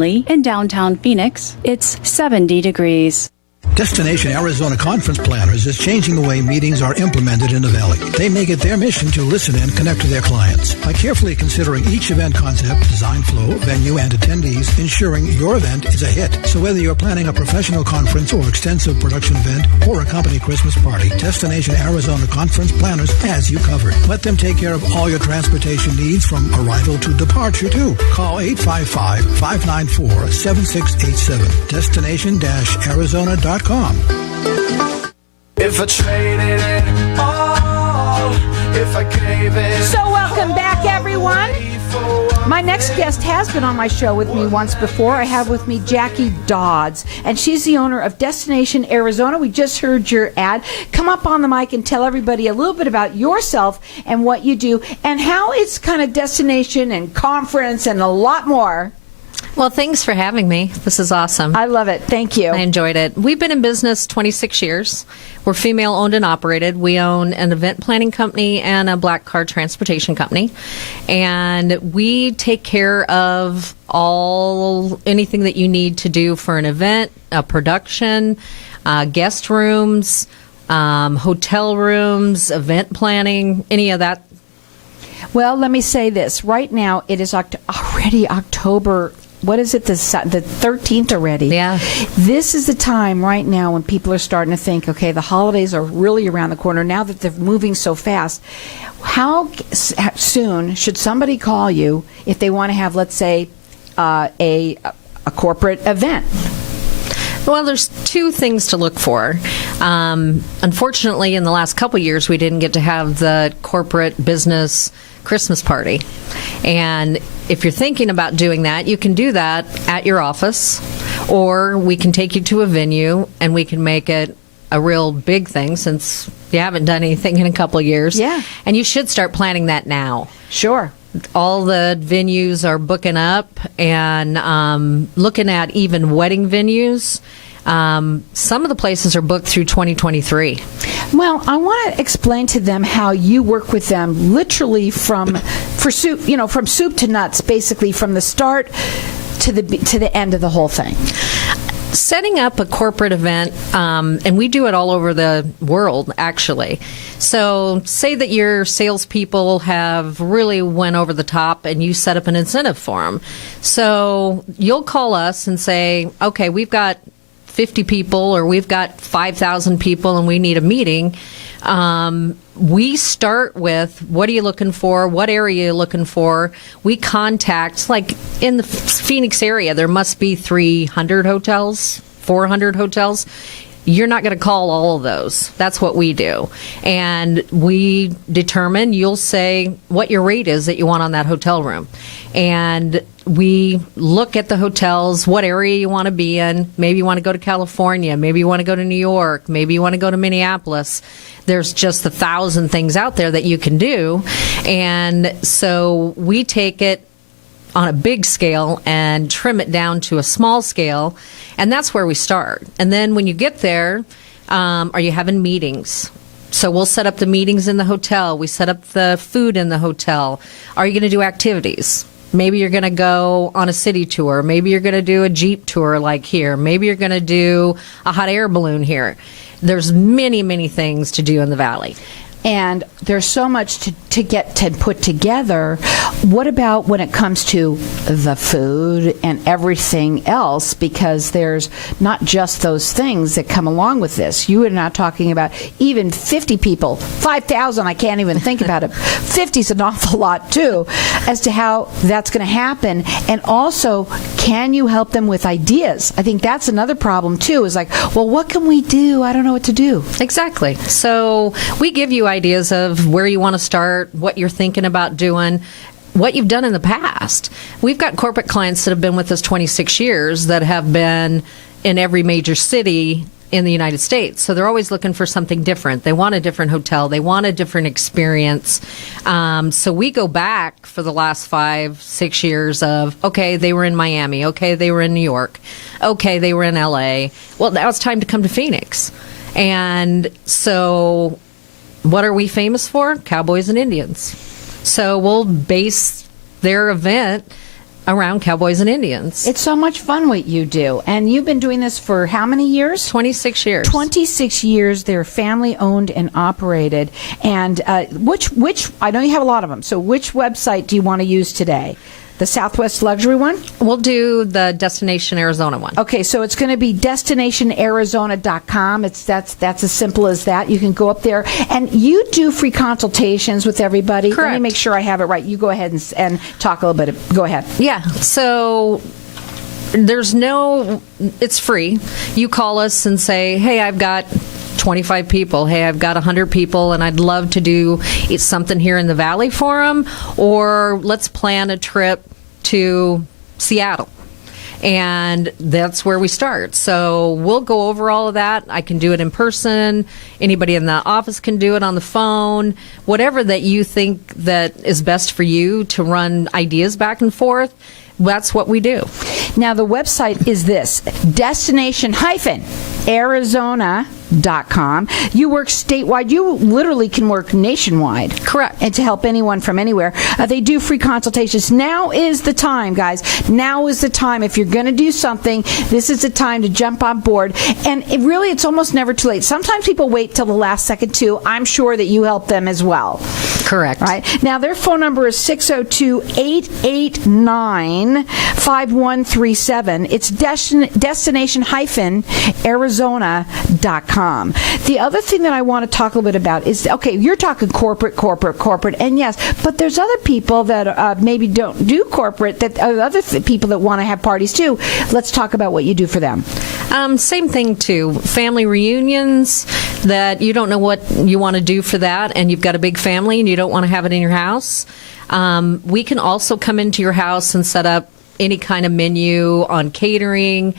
In downtown Phoenix, it's 70 degrees. Destination Arizona Conference Planners is changing the way meetings are implemented in the Valley. They make it their mission to listen and connect to their clients. By carefully considering each event concept, design flow, venue, and attendees, ensuring your event is a hit. So whether you're planning a professional conference or extensive production event or a company Christmas party, Destination Arizona Conference Planners has you covered. Let them take care of all your transportation needs from arrival to departure, too. Call 855-594-7687. Destination-Arizona.com. If I traded it all, if I gave it. So welcome back, everyone. My next guest has been on my show with me once before. I have with me Jackie Dodds, and she's the owner of Destination Arizona. We just heard your ad. Come up on the mic and tell everybody a little bit about yourself and what you do and how it's kind of destination and conference and a lot more. Well, thanks for having me. This is awesome. I love it. Thank you. I enjoyed it. We've been in business 26 years. We're female owned and operated. We own an event planning company and a black car transportation company. And we take care of anything that you need to do for an event, a production, guest rooms, hotel rooms, event planning, any of that. Well, let me say this. Right now, it is already October. What is it, the 13th already? Yeah. This is the time right now when people are starting to think, okay, the holidays are really around the corner now that they're moving so fast. How soon should somebody call you if they want to have, let's say, a corporate event? Well, there's two things to look for. Unfortunately, in the last couple of years, we didn't get to have the corporate business Christmas party. And if you're thinking about doing that, you can do that at your office, or we can take you to a venue and we can make it a real big thing since you haven't done anything in a couple of years. Yeah. And you should start planning that now. Sure. All the venues are booking up and looking at even wedding venues. Some of the places are booked through 2023. Well, I want to explain to them how you work with them literally from soup to nuts, basically from the start to the end of the whole thing. Setting up a corporate event, and we do it all over the world, actually. So say that your salespeople have really went over the top and you set up an incentive for them. So you'll call us and say, okay, we've got 50 people or we've got 5,000 people and we need a meeting. We start with, what are you looking for? What area are you looking for? We contact, like in the Phoenix area, there must be 300 hotels, 400 hotels. You're not going to call all of those. That's what we do. And we determine, you'll say what your rate is that you want on that hotel room. And we look at the hotels, what area you want to be in. Maybe you want to go to California. Maybe you want to go to New York. Maybe you want to go to Minneapolis. There's just 1,000 things out there that you can do. And so we take it on a big scale and trim it down to a small scale. And that's where we start. And then when you get there, are you having meetings? So we'll set up the meetings in the hotel. We set up the food in the hotel. Are you going to do activities? Maybe you're going to go on a city tour. Maybe you're going to do a Jeep tour like here. Maybe you're going to do a hot air balloon here. There's many, many things to do in the Valley. And there's so much to get to put together. What about when it comes to the food and everything else? Because there's not just those things that come along with this. You are not talking about even 50 people, 5,000, I can't even think about it. 50 is an awful lot, too, as to how that's going to happen. And also, can you help them with ideas? I think that's another problem, too, is like, well, what can we do? I don't know what to do. Exactly. So we give you ideas of where you want to start, what you're thinking about doing, what you've done in the past. We've got corporate clients that have been with us 26 years that have been in every major city in the United States. So they're always looking for something different. They want a different hotel. They want a different experience. So we go back for the last 5-6 years of, okay, they were in Miami. Okay, they were in New York. Okay, they were in LA. Well, now it's time to come to Phoenix. And so what are we famous for? Cowboys and Indians. So we'll base their event around cowboys and Indians. It's so much fun what you do. And you've been doing this for how many years? 26 years. 26 years. They're family owned and operated. And which I know you have a lot of them. So which website do you want to use today? The Southwest Luxury one? We'll do the Destination Arizona one. Okay, so it's going to be destinationarizona.com. That's as simple as that. You can go up there, and you do free consultations with everybody. Correct. Let me make sure I have it right. You go ahead and talk a little bit. Go ahead. Yeah, so it's free. You call us and say, hey, I've got 25 people. Hey, I've got 100 people, and I'd love to do something here in the Valley for them, or let's plan a trip to Seattle. And that's where we start. So we'll go over all of that. I can do it in person. Anybody in the office can do it on the phone. Whatever that you think that is best for you to run ideas back and forth, that's what we do. Now, the website is this, destination-arizona.com. You work statewide. You literally can work nationwide. Correct. And to help anyone from anywhere. They do free consultations. Now is the time, guys. Now is the time. If you're going to do something, this is the time to jump on board. And it's almost never too late. Sometimes people wait till the last second, too. I'm sure that you help them as well. Correct. Right. Now, their phone number is 602-889-5137. It's destination-arizona.com. The other thing that I want to talk a little bit about is, okay, you're talking corporate, and yes, but there's other people that maybe don't do corporate, that other people that want to have parties too. Let's talk about what you do for them. Same thing too. Family reunions that you don't know what you want to do for that, and you've got a big family and you don't want to have it in your house. We can also come into your house and set up any kind of menu on catering,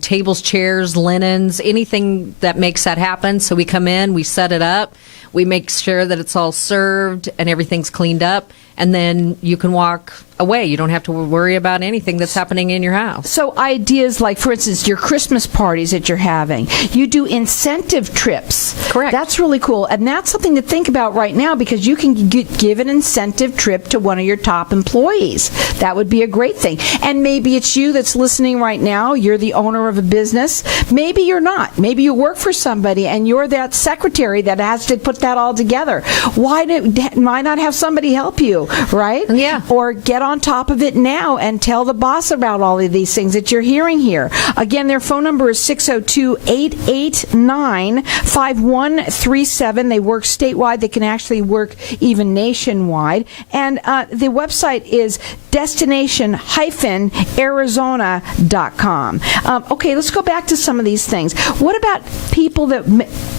tables, chairs, linens, anything that makes that happen. So we come in, we set it up, we make sure that it's all served and everything's cleaned up, and then you can walk away. You don't have to worry about anything that's happening in your house. So ideas like, for instance, your Christmas parties that you're having. You do incentive trips. Correct. That's really cool. And that's something to think about right now, because you can give an incentive trip to one of your top employees. That would be a great thing. And maybe it's you that's listening right now. You're the owner of a business. Maybe you're not. Maybe you work for somebody and you're that secretary that has to put that all together. Why not have somebody help you, right? Yeah. Or get on top of it now and tell the boss about all of these things that you're hearing here. Again, their phone number is 602-889-5137. They work statewide. They can actually work even nationwide. And the website is destination-arizona.com. Okay, let's go back to some of these things. What about people that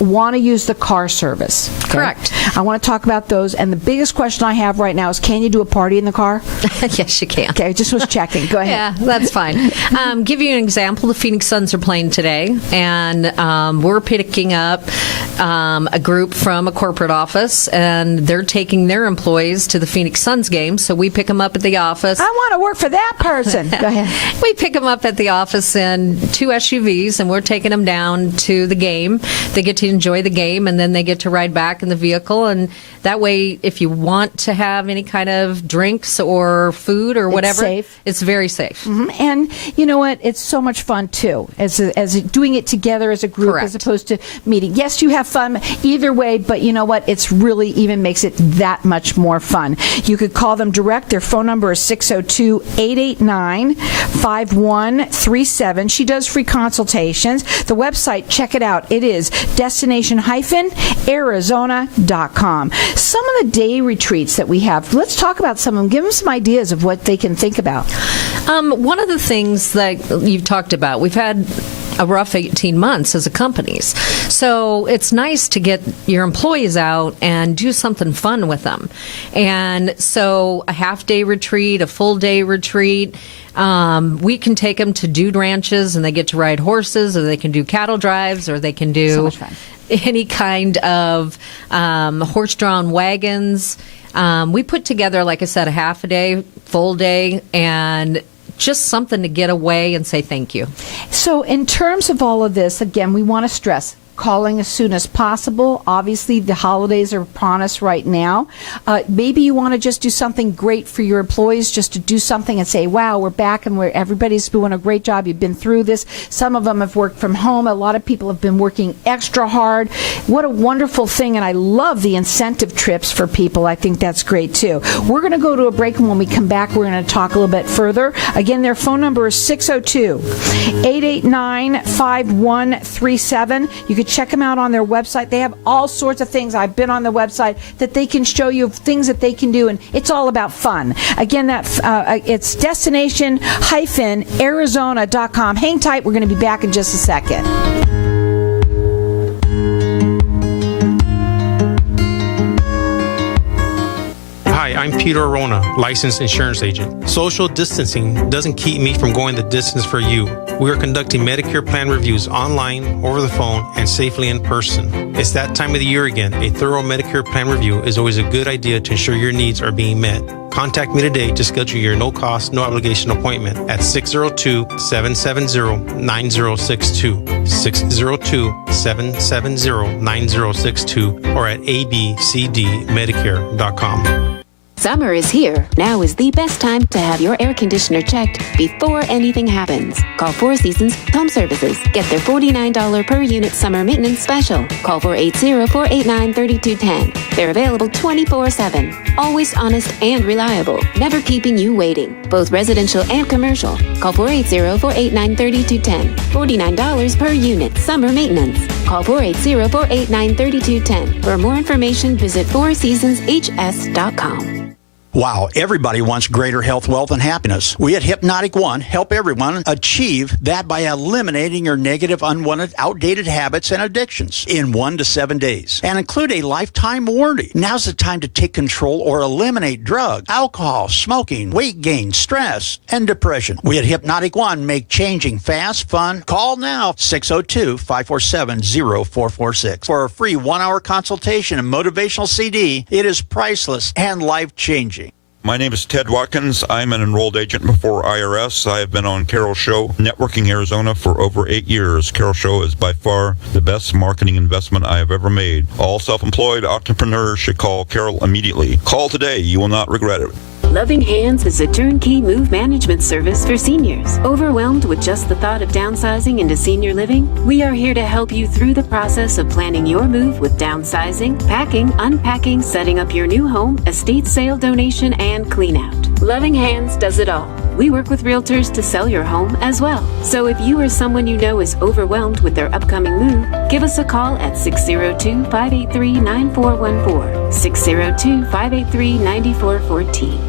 want to use the car service? Okay? Correct. I want to talk about those. And the biggest question I have right now is, can you do a party in the car? Yes, you can. Okay, I just was checking. Go ahead. Yeah, that's fine. Give you an example. The Phoenix Suns are playing today, and we're picking up a group from a corporate office, and they're taking their employees to the Phoenix Suns game, so we pick them up at the office. I want to work for that person. Go ahead. We pick them up at the office in 2 SUVs, and we're taking them down to the game. They get to enjoy the game, and then they get to ride back in the vehicle, and that way, if you want to have any kind of drinks or food or whatever, it's very safe. Mm-hmm. And you know what? It's so much fun too, as doing it together as a group. Correct. As opposed to meeting. Yes, you have fun either way, but you know what? It's really even makes it that much more fun. You could call them direct. Their phone number is 602-889-5137. She does free consultations. The website, check it out. It is destination-arizona.com. Some of the day retreats that we have, let's talk about some of them. Give them some ideas of what they can think about. One of the things that you've talked about, we've had a rough 18 months as a company. So it's nice to get your employees out and do something fun with them. And so a half-day retreat, a full-day retreat, we can take them to dude ranches, and they get to ride horses, or they can do cattle drives, or they can do any kind of horse-drawn wagons. We put together, like I said, a half a day, full day, and just something to get away and say thank you. So in terms of all of this, again, we want to stress calling as soon as possible. Obviously, the holidays are upon us right now. Maybe you want to just do something great for your employees, just to do something and say, wow, we're back and everybody's doing a great job. You've been through this. Some of them have worked from home. A lot of people have been working extra hard. What a wonderful thing, and I love the incentive trips for people. I think that's great, too. We're going to go to a break, and when we come back, we're going to talk a little bit further. Again, their phone number is 602-889-5137. You can check them out on their website. They have all sorts of things. I've been on the website that they can show you of things that they can do, and it's all about fun. Again, it's destination-arizona.com. Hang tight. We're going to be back in just a second. Hi, I'm Peter Arona, licensed insurance agent. Social distancing doesn't keep me from going the distance for you. We are conducting Medicare plan reviews online, over the phone, and safely in person. It's that time of the year again. A thorough Medicare plan review is always a good idea to ensure your needs are being met. Contact me today to schedule your no-cost, no-obligation appointment at 602-770-9062, 602-770-9062, or at abcdmedicare.com. Summer is here. Now is the best time to have your air conditioner checked before anything happens. Call Four Seasons Home Services. Get their $49 per unit summer maintenance special. Call 480-489-3210. They're available 24/7. Always honest and reliable. Never keeping you waiting. Both residential and commercial. Call 480-489-3210. $49 per unit summer maintenance. Call 480-489-3210. For more information, visit fourseasonshs.com. Wow, everybody wants greater health, wealth, and happiness. We at Hypnotic One help everyone achieve that by eliminating your negative, unwanted, outdated habits and addictions in 1 to 7 days and include a lifetime warranty. Now's the time to take control or eliminate drugs, alcohol, smoking, weight gain, stress, and depression. We at Hypnotic One make changing fast, fun. Call now, 602-547-0446 for a free 1-hour consultation and motivational CD. It is priceless and life-changing. My name is Ted Watkins. I'm an enrolled agent before IRS. I have been on Carol Show, Networking Arizona, for over 8 years. Carol Show is by far the best marketing investment I have ever made. All self-employed entrepreneurs should call Carol immediately. Call today. You will not regret it. Loving Hands is a turnkey move management service for seniors. Overwhelmed with just the thought of downsizing into senior living? We are here to help you through the process of planning your move with downsizing, packing, unpacking, setting up your new home, estate sale, donation, and clean out. Loving Hands does it all. We work with realtors to sell your home as well. So if you or someone you know is overwhelmed with their upcoming move, give us a call at 602-583-9414, 602-583-9414.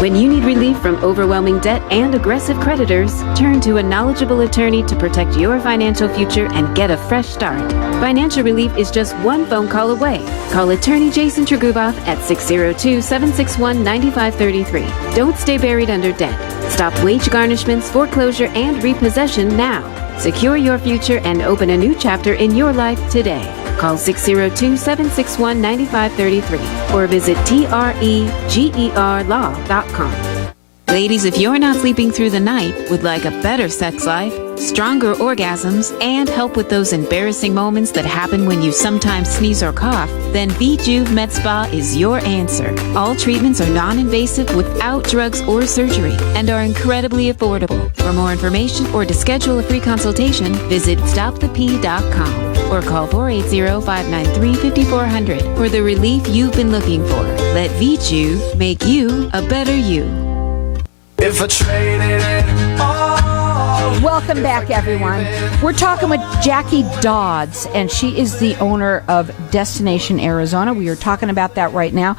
When you need relief from overwhelming debt and aggressive creditors, turn to a knowledgeable attorney to protect your financial future and get a fresh start. Financial relief is just one phone call away. Call attorney Jason Treguboff at 602-761-9533. Don't stay buried under debt. Stop wage garnishments, foreclosure, and repossession now. Secure your future and open a new chapter in your life today. Call 602-761-9533 or visit tregerlaw.com. Ladies, if you're not sleeping through the night, would like a better sex life, stronger orgasms, and help with those embarrassing moments that happen when you sometimes sneeze or cough, then VJuve Med Spa is your answer. All treatments are non-invasive without drugs or surgery and are incredibly affordable. For more information or to schedule a free consultation, visit stopthep.com or call 480-593-5400 for the relief you've been looking for. Let VJuve make you a better you. If I traded it all. Welcome back, everyone. We're talking with Jackie Dodds, and she is the owner of Destination Arizona. We are talking about that right now.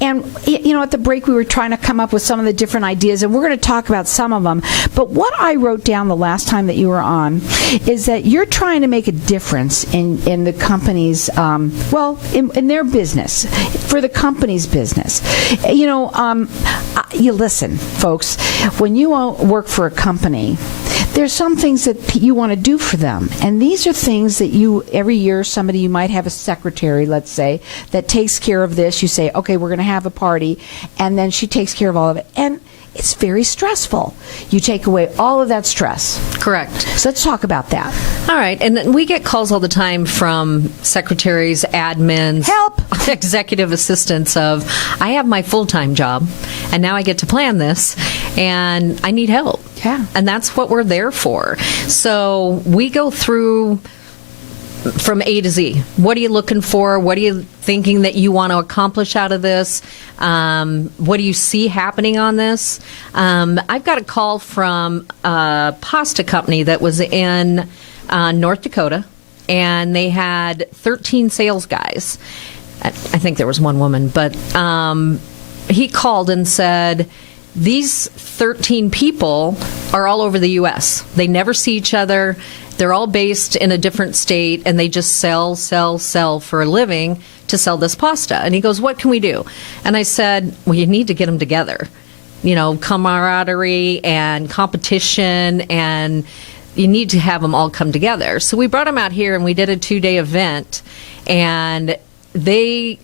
And, you know, at the break, we were trying to come up with some of the different ideas, and we're going to talk about some of them. But what I wrote down the last time that you were on is that you're trying to make a difference in the company's, in their business, for the company's business. You know, you listen, folks, when you work for a company, there's some things that you want to do for them. And these are things that you, every year, you might have a secretary, let's say, that takes care of this. You say, okay, we're going to have a party. And then she takes care of all of it. And it's very stressful. You take away all of that stress. Correct. So let's talk about that. All right. And then we get calls all the time from secretaries, admins, help, executive assistants of, I have my full-time job and now I get to plan this and I need help. Yeah. And that's what we're there for. So we go through from A to Z. What are you looking for? What are you thinking that you want to accomplish out of this? What do you see happening on this? I've got a call from a pasta company that was in North Dakota, and they had 13 sales guys. I think there was one woman, but he called and said, these 13 people are all over the U.S. They never see each other. They're all based in a different state, and they just sell for a living to sell this pasta. And he goes, what can we do? And I said, well, you need to get them together. You know, camaraderie and competition, and you need to have them all come together. So we brought them out here, and we did a 2-day event, and they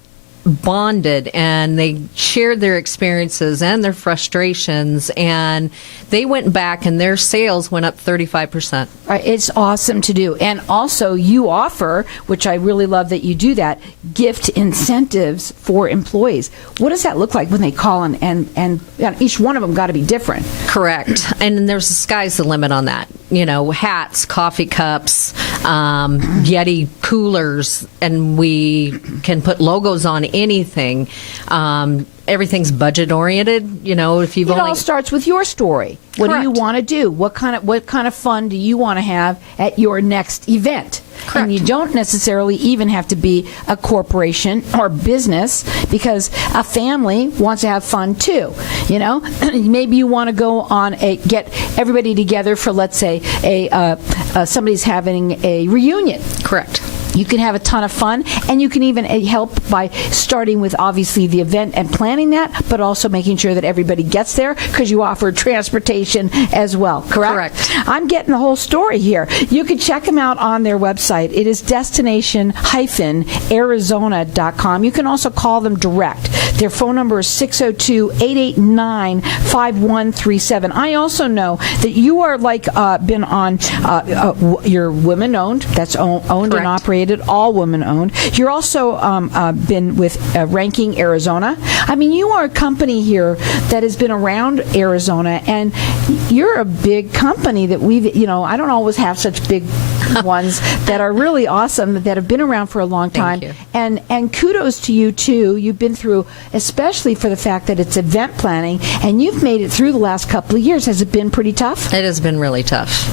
bonded and they shared their experiences and their frustrations, and they went back and their sales went up 35%. It's awesome to do. And also you offer, which I really love that you do that, gift incentives for employees. What does that look like when they call and each one of them got to be different? Correct. And there's the sky's the limit on that. You know, hats, coffee cups, Yeti coolers, and we can put logos on anything. Everything's budget oriented. You know, if you've it all starts with your story. What Correct. do you want to do? What kind of fun do you want to have at your next event? Correct. And you don't necessarily even have to be a corporation or business, because a family wants to have fun too. You know, maybe you want to go on get everybody together for, let's say, somebody's having a reunion. Correct. You can have a ton of fun, and you can even help by starting with, obviously, the event and planning that, but also making sure that everybody gets there, because you offer transportation as well. Correct? Correct. I'm getting the whole story here. You can check them out on their website. It is destination-arizona.com. You can also call them direct. Their phone number is 602-889-5137. I also know that you are been on, you're women-owned. That's owned Correct. and operated. All women-owned. You're also been with Ranking Arizona. I mean, you are a company here that has been around Arizona, and you're a big company that I don't always have such big ones that are really awesome, that have been around for a long time. Thank you. And kudos to you, too. You've been through, especially for the fact that it's event planning, and you've made it through the last couple of years. Has it been pretty tough? It has been really tough.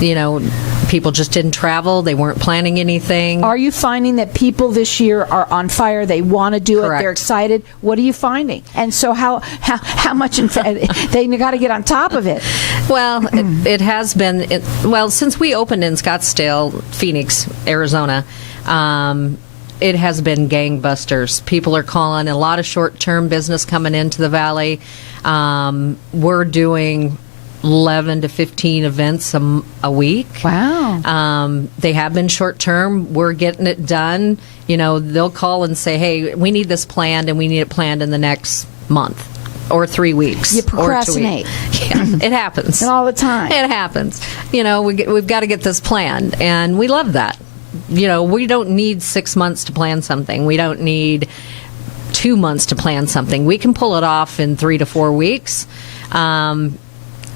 You know, people just didn't travel. They weren't planning anything. Are you finding that people this year are on fire? They want to do Correct. it. They're excited. What are you finding? And so how much they got to get on top of it? Well, it has been, since we opened in Scottsdale, Phoenix, Arizona, it has been gangbusters. People are calling, a lot of short-term business coming into the valley. We're doing 11 to 15 events a week. Wow. They have been short term. We're getting it done. You know, they'll call and say, hey, we need this planned, and we need it planned in the next month or 3 weeks. You procrastinate. Or 2 weeks. Yeah, it happens. All the time. It happens. You know, we've got to get this planned, and we love that. You know, we don't need 6 months to plan something. We don't need 2 months to plan something. We can pull it off in 3 to 4 weeks.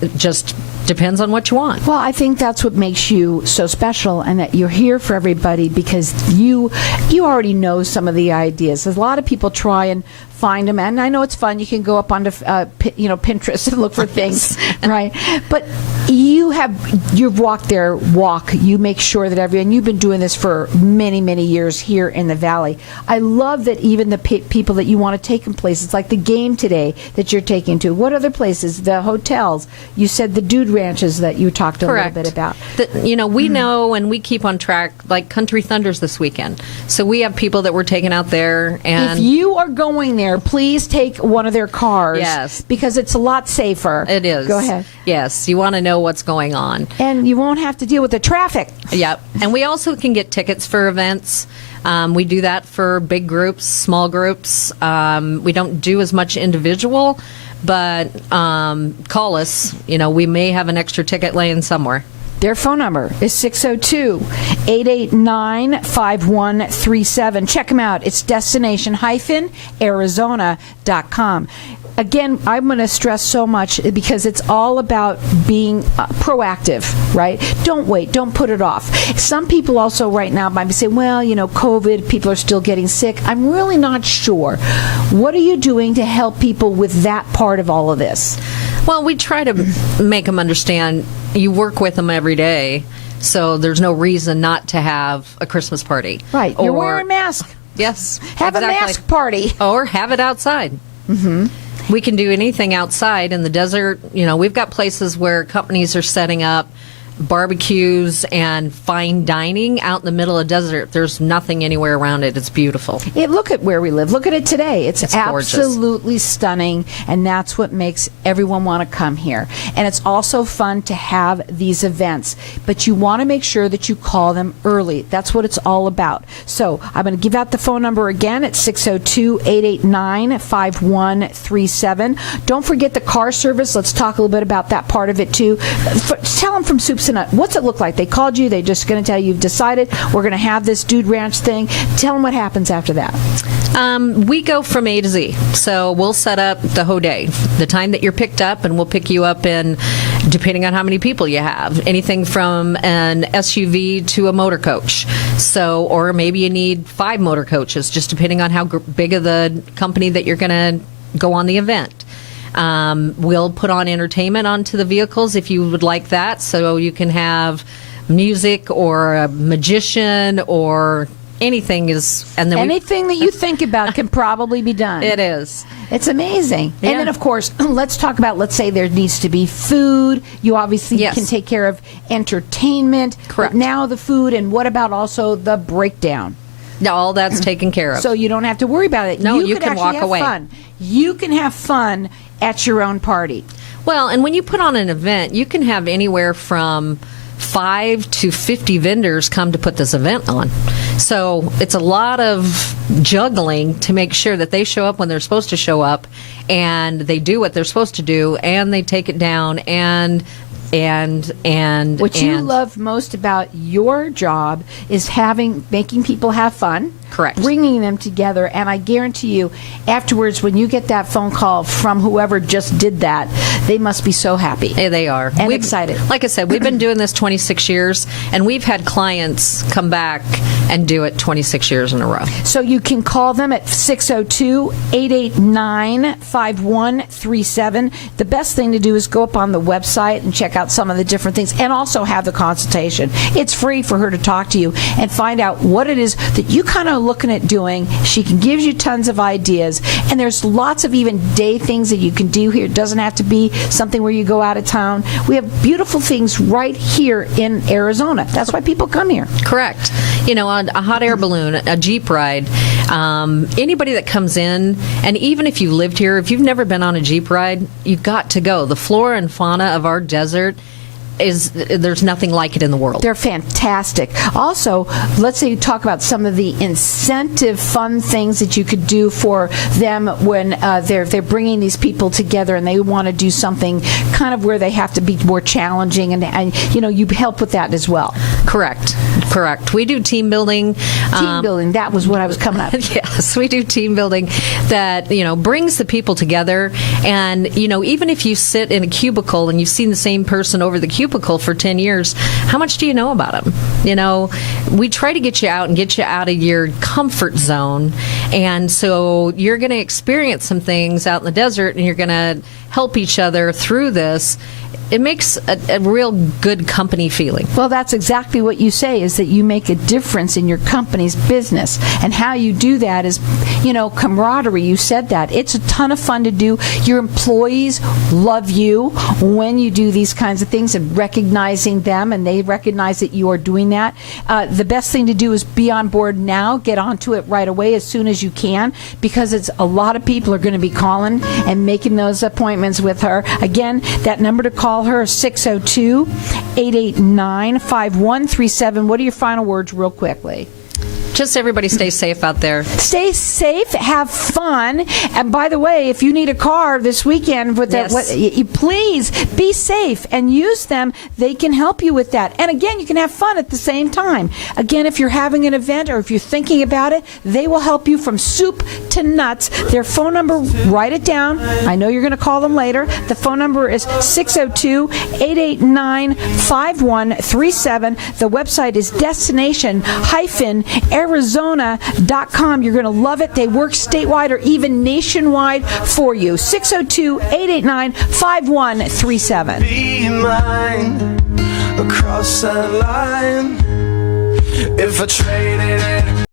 It just depends on what you want. Well, I think that's what makes you so special, and that you're here for everybody, because you already know some of the ideas. A lot of people try and find them, and I know it's fun. You can go up onto Pinterest and look for things, right? But you've walked their walk. You make sure that and you've been doing this for many, many years here in the Valley. I love that even the people that you want to take in places like the game today that you're taking to. What other places? The hotels. You said the dude ranches that you talked a Correct. little bit about. We know, and we keep on track, like Country Thunders this weekend. So we have people that we're taking out there. And if you are going there, please take one of their cars. Yes. Because it's a lot safer. It is. Go ahead. Yes. You want to know what's going on. And you won't have to deal with the traffic. Yep. And we also can get tickets for events. We do that for big groups, small groups. We don't do as much individual, but call us. We may have an extra ticket laying somewhere. Their phone number is 602-889-5137. Check them out. It's destination-arizona.com. Again, I'm going to stress so much because it's all about being proactive, right? Don't wait. Don't put it off. Some people also right now might be saying, well, COVID, people are still getting sick. I'm really not sure. What are you doing to help people with that part of all of this? Well, we try to make them understand you work with them every day, so there's no reason not to have a Christmas party. Right. You're wearing a mask. Yes. Have exactly. a mask party. Or have it outside. Mm-hmm. We can do anything outside in the desert. We've got places where companies are setting up barbecues and fine dining out in the middle of the desert. There's nothing anywhere around it. It's beautiful. Look at where we live. Look at it today. It's absolutely stunning, and that's what makes everyone want to come here. And it's also fun to have these events, but you want to make sure that you call them early. That's what it's all about. So I'm going to give out the phone number again. It's 602-889-5137. Don't forget the car service. Let's talk a little bit about that part of it too. Tell them from Soups and Nuts, what's it look like? They called you. They're just going to tell you you've decided we're going to have this Dude Ranch thing. Tell them what happens after that. We go from A to Z. So we'll set up the whole day, the time that you're picked up, and we'll pick you up in, depending on how many people you have, anything from an SUV to a motor coach. So, or maybe you need 5 motor coaches, just depending on how big of the company that you're going to go on the event. We'll put on entertainment onto the vehicles if you would like that, so you can have music or a magician or anything anything that you think about can probably be done. It is. It's amazing. Yeah. And then, of course, let's talk about, let's say there needs to be food. You obviously can take care of entertainment. Correct. But now the food, and what about also the breakdown? All that's taken care of. So you don't have to worry about it. No, you can walk away. Fun. You can have fun at your own party. Well, and when you put on an event, you can have anywhere from 5 to 50 vendors come to put this event on. So it's a lot of juggling to make sure that they show up when they're supposed to show up, and they do what they're supposed to do, and they take it down, and what you love most about your job is making people have fun. Correct. Bringing them together, and I guarantee you, afterwards, when you get that phone call from whoever just did that, they must be so happy. Yeah, they are. And excited. Like I said, we've been doing this 26 years, and we've had clients come back and do it 26 years in a row. So you can call them at 602-889-5137. The best thing to do is go up on the website and check out some of the different things, and also have the consultation. It's free for her to talk to you and find out what it is that you kind of looking at doing. She can give you tons of ideas, and there's lots of even day things that you can do here. It doesn't have to be something where you go out of town. We have beautiful things right here in Arizona. That's why people come here. Correct. A hot air balloon, a Jeep ride, anybody that comes in, and even if you lived here, if you've never been on a Jeep ride, you've got to go. The flora and fauna of our desert there's nothing like it in the world. They're fantastic. Also, let's say you talk about some of the incentive fun things that you could do for them when they're bringing these people together and they want to do something kind of where they have to be more challenging, and you help with that as well. Correct. We do team building. That was what I was coming up. Yes, we do team building that brings the people together, and even if you sit in a cubicle and you've seen the same person over the cubicle for 10 years, how much do you know about them? We try to get you out and get you out of your comfort zone, and so you're going to experience some things out in the desert, and you're going to help each other through this. It makes a real good company feeling. Well, that's exactly what you say, is that you make a difference in your company's business. And how you do that is, camaraderie. You said that. It's a ton of fun to do. Your employees love you when you do these kinds of things and recognizing them, and they recognize that you are doing that. The best thing to do is be on board now. Get onto it right away as soon as you can, because it's a lot of people are going to be calling and making those appointments with her. Again, that number to call her, 602-889-5137. What are your final words real quickly? Just everybody stay safe out there. Stay safe, have fun, and by the way, if you need a car this weekend, with that, please be safe and use them. They can help you with that. And again, you can have fun at the same time. Again, if you're having an event or if you're thinking about it, they will help you from soup to nuts. Their phone number, write it down. I know you're going to call them later. The phone number is 602-889-5137. The website is destination-arizona.com. You're going to love it. They work statewide or even nationwide for you. 602-889-5137. Be mine across that line. If I traded it